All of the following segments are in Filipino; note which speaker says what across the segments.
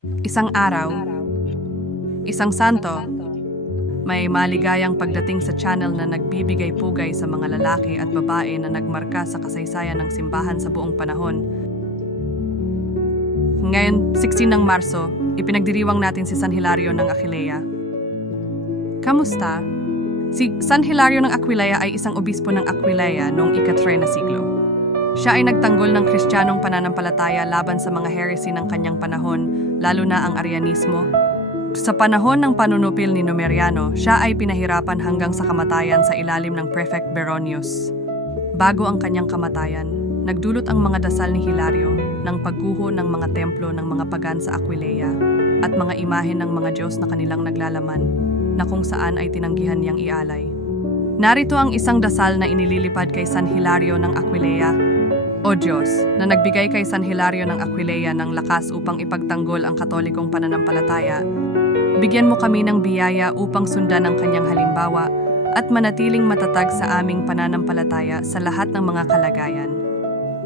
Speaker 1: Isang araw, isang santo, may maligayang pagdating sa channel na nagbibigay pugay sa mga lalaki at babae na nagmarka sa kasaysayan ng simbahan sa buong panahon. Ngayon, 16 ng Marso, ipinagdiriwang natin si San Hilario ng Aquilea. Kamusta? Si San Hilario ng Aquilea ay isang obispo ng Aquilea noong ikatre na siglo. Siya ay nagtanggol ng kristyanong pananampalataya laban sa mga heresy ng kanyang panahon, lalo na ang Arianismo. Sa panahon ng panunupil ni Numeriano, siya ay pinahirapan hanggang sa kamatayan sa ilalim ng Prefect Beronius. Bago ang kanyang kamatayan, nagdulot ang mga dasal ni Hilario ng pagguho ng mga templo ng mga pagan sa Aquilea at mga imahe ng mga Diyos na kanilang naglalaman na kung saan ay tinanggihan niyang ialay. Narito ang isang dasal na inililipad kay San Hilario ng Aquilea. O Diyos, na nagbigay kay San Hilario ng Aquilea ng lakas upang ipagtanggol ang katolikong pananampalataya, bigyan mo kami ng biyaya upang sundan ang kanyang halimbawa at manatiling matatag sa aming pananampalataya sa lahat ng mga kalagayan.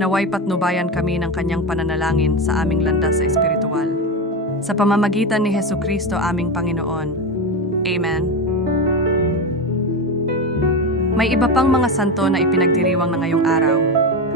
Speaker 1: Naway patnubayan kami ng kanyang pananalangin sa aming landas sa espiritual. Sa pamamagitan ni Heso Kristo aming Panginoon. Amen. May iba pang mga santo na ipinagdiriwang na ngayong araw.